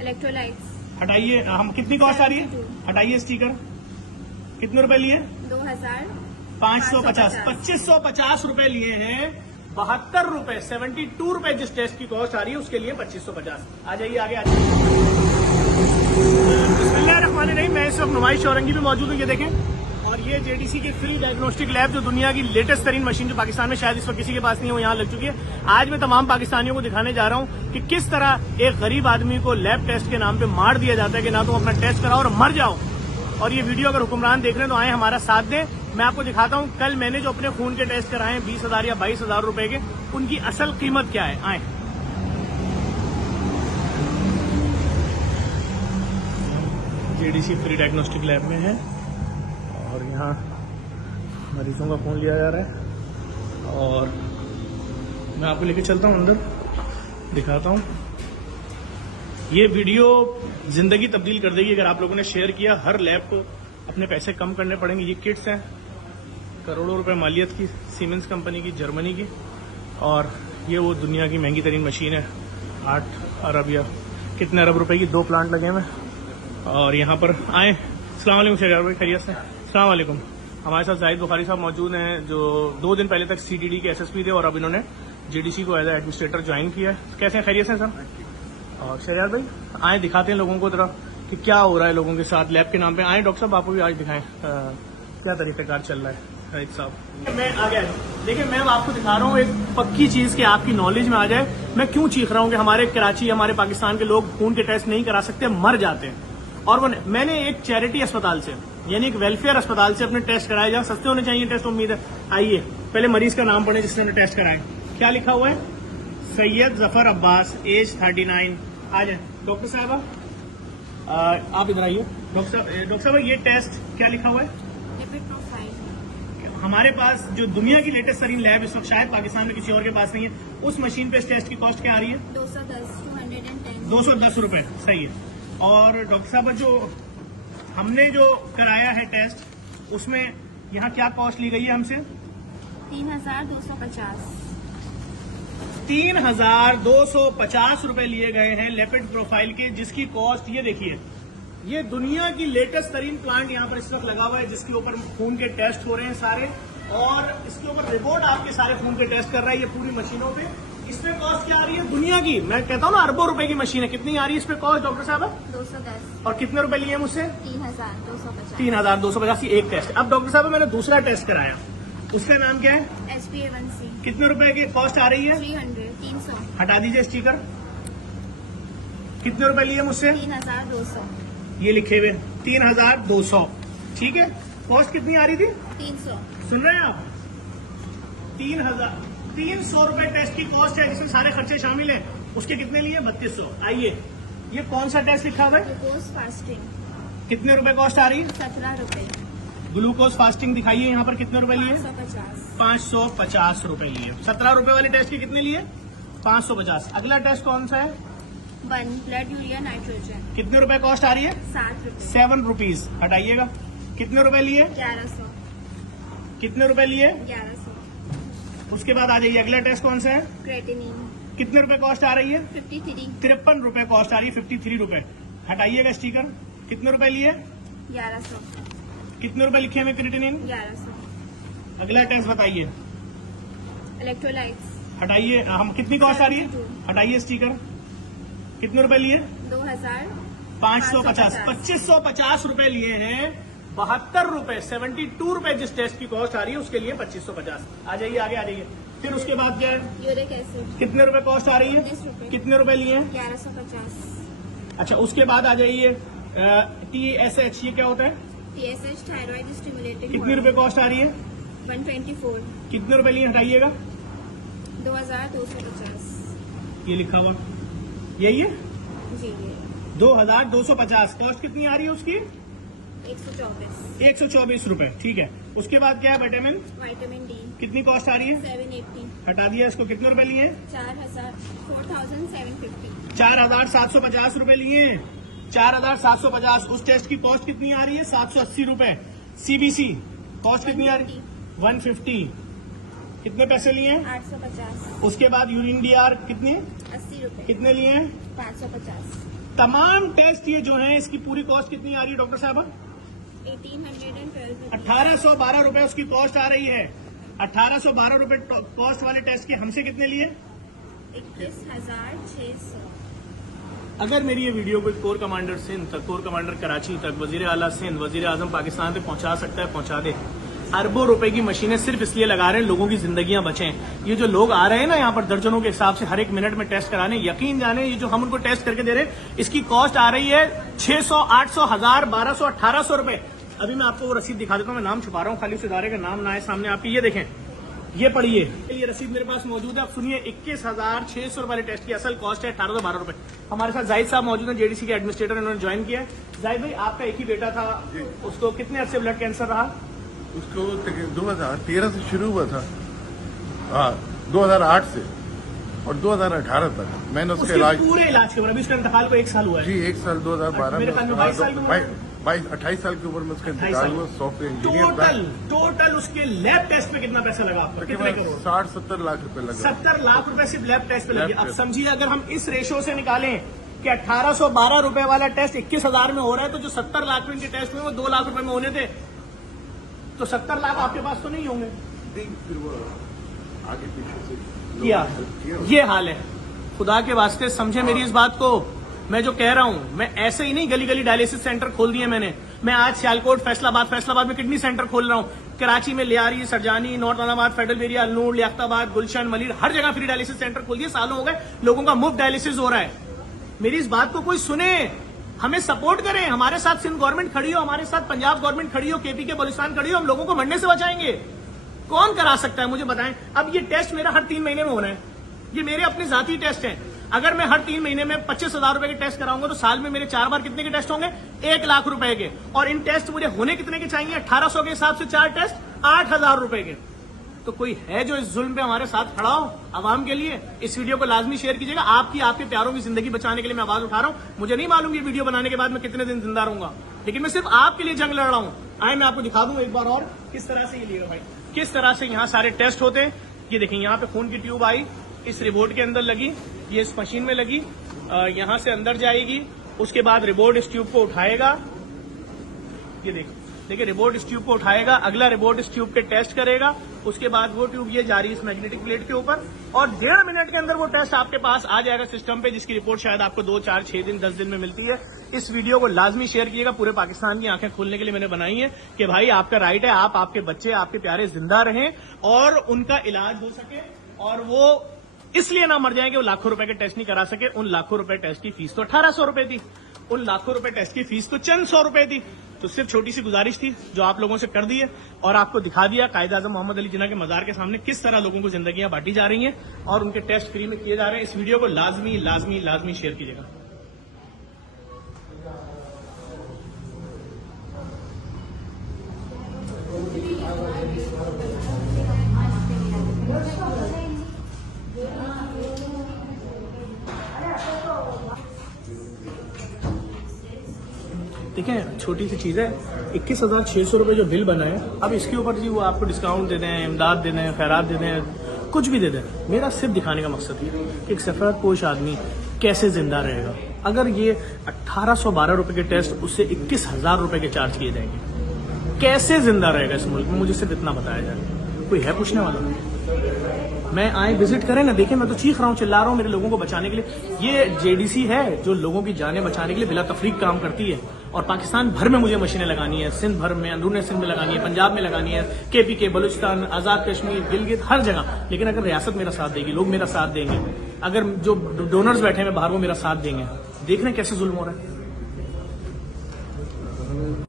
Electrolytes. हटाइए, हम कितनी कॉस्ट आ रही है? हटाइए स्टिकर। कितने रुपए लिए? 2550। 2550 रुपए लिए हैं। 72 रुपए 72 रुपए जिस टेस्ट की कॉस्ट आ रही है उसके लिए 2550। आ जाइए आगे, आ जाइए। बिस्मिल्लाहिर्रहमानिर्रहीम। मैं इस वक्त नुमाइश औरंगी में मौजूद हूँ, ये देखें। और ये जेडीसी की फ्री डायग्नोस्टिक लैब, जो दुनिया की लेटेस्ट तरीन मशीन, जो पाकिस्तान में शायद इस वक्त किसी के पास नहीं है, वो यहाँ लग चुकी है। आज मैं तमाम पाकिस्तानियों को दिखाने जा रहा हूँ कि किस तरह एक गरीब आदमी को लैब टेस्ट के नाम पे मार दिया जाता है कि ना तुम अपना टेस्ट कराओ और मर जाओ। और ये वीडियो अगर हुक्मरान देख रहे हैं तो आए हमारा साथ दें। मैं आपको दिखाता हूँ कल मैंने जो अपने खून के टेस्ट कराए हैं 20,000 या 22,000 रुपए के, उनकी असल कीमत क्या है। आए, जेडीसी फ्री डायग्नोस्टिक लैब में है और यहाँ मरीजों का खून लिया जा रहा है और मैं आपको लेके चलता हूँ अंदर, दिखाता हूँ। ये वीडियो जिंदगी तब्दील कर देगी अगर आप लोगों ने शेयर किया। हर लैब को अपने पैसे कम करने पड़ेंगे। ये किट्स हैं करोड़ों रुपए मालियत की, सीमेंस कंपनी की, जर्मनी की। और ये वो दुनिया की महंगी तरीन मशीन है। 8 अरब या कितने अरब रुपए की 2 प्लांट लगे हुए। और यहाँ पर आए। अस्सलाम वालेकुम शहरियार भाई, खैरियत से? अस्सलाम वालेकुम। हमारे साथ जाहिद बुखारी साहब मौजूद हैं, जो 2 दिन पहले तक सीटीडी के एसएसपी थे और अब इन्होंने जेडीसी को एज ए एडमिनिस्ट्रेटर ज्वाइन किया है। कैसे हैं, खैरियत से सर? और शहरियार भाई आए, दिखाते हैं लोगों को जरा कि क्या हो रहा है लोगों के साथ लैब के नाम पे। आए डॉक्टर साहब, आपको भी आज दिखाएं क्या तरीकाकार चल रहा है। एक साहब मैं आ गया। देखिए, मैं आपको दिखा रहा हूँ एक पक्की चीज कि आपकी नॉलेज में आ जाए। मैं क्यों चीख रहा हूँ कि हमारे कराची, हमारे पाकिस्तान के लोग खून के टेस्ट नहीं करा सकते, मर जाते हैं। और मैंने एक चैरिटी अस्पताल से, यानी एक वेलफेयर अस्पताल से अपने टेस्ट कराए, जहाँ सस्ते होने चाहिए टेस्ट, उम्मीद है। आइए पहले मरीज का नाम पढ़े जिसने टेस्ट कराए। क्या लिखा हुआ है? सैयद जफर अब्बास, एज 39। आ जाए डॉक्टर साहब, आप इधर आइए। डॉक्टर साहब ये टेस्ट क्या लिखा हुआ है? Lipid profile. हमारे पास जो दुनिया की लेटेस्ट तरीन लैब इस वक्त शायद पाकिस्तान में किसी और के पास नहीं है, उस मशीन पे इस टेस्ट की कॉस्ट क्या आ रही है? 210 रुपए। सही है। और डॉक्टर साहब जो हमने जो कराया है टेस्ट, उसमें यहाँ क्या कॉस्ट ली गई है हमसे? 3250। 3250 रुपए लिए गए हैं लिपिड प्रोफाइल के, जिसकी कॉस्ट ये देखिए। ये दुनिया की लेटेस्ट तरीन प्लांट यहाँ पर इस वक्त लगा हुआ है, जिसके ऊपर खून के टेस्ट हो रहे हैं सारे, और इसके ऊपर रिपोर्ट आपके सारे खून के टेस्ट कर रहा है ये पूरी मशीनों पे। इसमें कॉस्ट क्या आ रही है? दुनिया की, मैं कहता हूँ ना, अरबों रुपए की मशीन है। कितनी आ रही है इस पे कॉस्ट डॉक्टर साहब? 210। और कितने रुपए लिए मुझसे? 3250। 3250 एक टेस्ट। अब डॉक्टर साहब मैंने दूसरा टेस्ट कराया, उसका नाम क्या है? HbA1c। कितने रुपए की कॉस्ट आ रही है? 300। हटा दीजिए स्टिकर। कितने रुपए लिए मुझसे? 3200। ये लिखे हुए 3200। ठीक है, कॉस्ट कितनी आ रही थी? 300। सुन रहे हैं आप? 300 रुपए टेस्ट की कॉस्ट है, जिसमें सारे खर्चे शामिल हैं। उसके कितने लिए? 3200। आइए, ये कौन सा टेस्ट लिखा हुआ है? Glucose fasting. कितने रुपए कॉस्ट आ रही है? 17 रुपए। ग्लूकोज फास्टिंग दिखाइए यहाँ पर। कितने रुपए लिए? 550। 550 रुपए लिए। 17 रुपए वाले टेस्ट के कितने लिए? 550। अगला टेस्ट कौन सा है? 1 ब्लड यूरिया नाइट्रोजन। कितने रुपए कॉस्ट आ रही है? 7 रुपए। 7 रुपीज। हटाइएगा। कितने रुपए लिए? 1100। कितने रुपए लिए? 1100। उसके बाद आ जाइए, अगला टेस्ट कौन सा है? क्रेटिनिन। कितने रुपए कॉस्ट आ रही है? 53। 53 रुपए कॉस्ट आ रही है। 53 रुपए। हटाइएगा स्टिकर। कितने रुपए लिए? 1100। कितने रुपए लिखे हुए क्रिएटिनिन? 1100। अगला टेस्ट बताइए। इलेक्ट्रोलाइट्स। हटाइए, हम कितनी कॉस्ट आ रही है? हटाइए स्टिकर। कितने रुपए लिए? 2550। 2550 रुपए लिए हैं। 72 रुपए 72 रुपए जिस टेस्ट की कॉस्ट आ रही है उसके लिए 2550। आ जाइए आगे, आ जाइए। फिर उसके बाद क्या है? Uric acid. कितने रुपए कॉस्ट आ रही है? 19 रुपए। कितने रुपए लिए हैं? 1150। अच्छा, उसके बाद आ जाइए TSH, ये क्या होता है? TSH thyroid stimulating. कितने रुपए कॉस्ट आ रही है? 124। कितने रुपए लिए? हटाइएगा। 2250। ये लिखा हुआ यही है? जी ये 2250। कॉस्ट कितनी आ रही है उसकी? 124। 124 रुपए। ठीक है, उसके बाद क्या है? Vitamin D. कितनी कॉस्ट आ रही है? 780। हटा दिया इसको। कितने रुपए लिए? 4750। 4750 रुपए लिए। 4750। उस टेस्ट की कॉस्ट कितनी आ रही है? 780 रुपए। CBC कॉस्ट कितनी आ रही है? 150। कितने पैसे लिए हैं? 850। उसके बाद यूरिन डीआर कितने? 80 रुपए। कितने लिए हैं? 550। तमाम टेस्ट ये जो हैं इसकी पूरी कॉस्ट कितनी आ रही है डॉक्टर साहब? 1812। 1812 रुपए उसकी कॉस्ट आ रही है। 1812 रुपए कॉस्ट वाले टेस्ट की हमसे कितने लिए? 21,600। अगर मेरी ये वीडियो कोई कोर कमांडर सिंध तक, कोर कमांडर कराची तक, वजीर आला सिंध, वजीर आजम पाकिस्तान तक पहुंचा सकता है, पहुंचा दे। अरबों रुपए की मशीनें सिर्फ इसलिए लगा रहे हैं लोगों की जिंदगियां बचें। ये जो लोग आ रहे हैं ना यहाँ पर दर्जनों के हिसाब से हर एक मिनट में टेस्ट कराने, यकीन जाने ये जो हम उनको टेस्ट करके दे रहे हैं इसकी कॉस्ट आ रही है 600, 800, 1000, 1200, 1800 रुपए। अभी मैं आपको वो रसीद दिखा देता हूँ। मैं नाम छुपा रहा हूँ खाली उस इदारे का नाम ना है सामने आपकी। ये देखें, ये पढ़िए, ये रसीद मेरे पास मौजूद है। आप सुनिए, 21,600 वाले टेस्ट की असल कॉस्ट है 1812 रुपए। हमारे साथ जाहिद साहब मौजूद हैं, जेडीसी के एडमिनिस्ट्रेटर, इन्होंने ज्वाइन किया है। जाहिद भाई, आपका एक ही बेटा था, उसको कितने अरसे ब्लड कैंसर रहा? उसको 2013 से शुरू हुआ था, 2008 से और 2018 तक मैंने उसके इलाज, पूरे इलाज के बाद अभी उसका इंतकाल को 1 साल हुआ है। जी 1 साल 2012 मेरे ख्याल में 22 साल की उम्र 28 साल की उम्र में उसका इंतकाल हुआ। Software engineer. टोटल उसके लैब टेस्ट पे कितना पैसा लगा आपका? कितने करोड़? 60-70 लाख रुपए लगा। 70 लाख रुपए सिर्फ लैब टेस्ट पे लगे। अब समझिए, अगर हम इस रेशो से निकालें कि 1812 रुपए वाला टेस्ट 21,000 में हो रहा है, तो जो 70 लाख में इनके टेस्ट हुए वो 2 लाख रुपए में होने थे, तो 70 लाख आपके पास तो नहीं होंगे। फिर वो आगे पीछे से किया, ये हाल है। खुदा के वास्ते समझे मेरी इस बात को। मैं जो कह रहा हूं, मैं ऐसे ही नहीं गली गली डायलिसिस सेंटर खोल दिए मैंने। मैं आज सियालकोट, फैसलाबाद में किडनी सेंटर खोल रहा हूं। कराची में Lyari, Surjani, north Allahabad, federal area, Alnoor, Liaquatabad, Gulshan, Malir, हर जगह फ्री डायलिसिस सेंटर खोल दिए। सालों हो गए, लोगों का मुफ्त डायलिसिस हो रहा है। मेरी इस बात को कोई सुने, हमें सपोर्ट करें। हमारे साथ सिंध गवर्नमेंट खड़ी हो, हमारे साथ पंजाब गवर्नमेंट खड़ी हो, केपी के बलूचिस्तान खड़ी हो। हम लोगों को मरने से बचाएंगे। कौन करा सकता है मुझे बताएं। अब ये टेस्ट मेरा हर 3 महीने में होना है। ये मेरे अपने जाती टेस्ट हैं। अगर मैं हर 3 महीने में 25,000 रुपए के टेस्ट कराऊंगा तो साल में मेरे 4 बार कितने के टेस्ट होंगे? 1 लाख रुपए के। और इन टेस्ट मुझे होने कितने के चाहिए? 1800 के हिसाब से 4 टेस्ट 8,000 रुपए के। तो कोई है जो इस जुल्म पे हमारे साथ खड़ा हो आवाम के लिए? इस वीडियो को लाजमी शेयर कीजिएगा। आपके प्यारों की जिंदगी बचाने के लिए मैं आवाज उठा रहा हूं। मुझे नहीं मालूम ये वीडियो बनाने के बाद मैं कितने दिन जिंदा रहूंगा, लेकिन मैं सिर्फ आपके लिए जंग लड़ रहा हूं। आए मैं आपको दिखा दूं एक बार और किस तरह से ये लिएगा भाई, किस तरह से यहाँ सारे टेस्ट होते हैं। ये देखें, यहाँ पे खून की ट्यूब आई, इस रिपोर्ट के अंदर लगी, ये इस मशीन में लगी, यहाँ से अंदर जाएगी। उसके बाद रिपोर्ट इस ट्यूब को उठाएगा। ये देखिए रिपोर्ट इस ट्यूब को उठाएगा, अगला रिपोर्ट इस ट्यूब के टेस्ट करेगा। उसके बाद वो ट्यूब ये जा रही है इस मैग्नेटिक प्लेट के ऊपर, और 1.5 मिनट के अंदर वो टेस्ट आपके पास आ जाएगा सिस्टम पे, जिसकी रिपोर्ट शायद आपको 2, 4, 6 दिन, 10 दिन में मिलती है। इस वीडियो को लाजमी शेयर कीजिएगा। पूरे पाकिस्तान की आंखें खोलने के लिए मैंने बनाई है कि भाई आपका राइट है, आप, आपके बच्चे, आपके प्यारे जिंदा रहें और उनका इलाज हो सके, और वो इसलिए ना मर जाए कि वो लाखों रुपए के टेस्ट नहीं करा सके। उन लाखों रुपए टेस्ट की फीस तो 1800 रुपए थी, उन लाखों रुपए टेस्ट की फीस तो चंद 100 रुपए थी। तो सिर्फ छोटी सी गुजारिश थी जो आप लोगों से कर दी है, और आपको दिखा दिया कायद आजम मोहम्मद अली जिन्ना के मजार के सामने किस तरह लोगों को जिंदगियां बांटी जा रही हैं और उनके टेस्ट फ्री में किए जा रहे हैं। इस वीडियो को लाजमी शेयर कीजिएगा। देखें, छोटी सी चीज है, 21,600 रुपए जो बिल बना है, अब इसके ऊपर जी वो आपको डिस्काउंट दे दें, इमदाद दे दें, खैरात दे दें, कुछ भी दे दें। मेरा सिर्फ दिखाने का मकसद ये कि एक सफरतपोश आदमी कैसे जिंदा रहेगा। अगर ये 1812 रुपए के टेस्ट उससे 21,000 रुपए के चार्ज किए जाएंगे, कैसे जिंदा रहेगा इस मुल्क में? मुझे सिर्फ इतना बताया जाए। कोई है पूछने वाला? मैं आए विजिट करें ना, देखें, मैं तो चीख रहा हूँ, चिल्ला रहा हूँ मेरे लोगों को बचाने के लिए। ये जेडीसी है जो लोगों की जानें बचाने के लिए बिला तफरीक काम करती है, और पाकिस्तान भर में मुझे मशीनें लगानी है, सिंध भर में, अंदरूनी सिंध में लगानी है, पंजाब में लगानी है, केपी के, बलूचिस्तान, आजाद कश्मीर, गिलगित, हर जगह। लेकिन अगर रियासत मेरा साथ देगी, लोग मेरा साथ देंगे, अगर जो डोनर्स बैठे हैं बाहर वो मेरा साथ देंगे, देख रहे हैं कैसे जुल्म हो रहा है।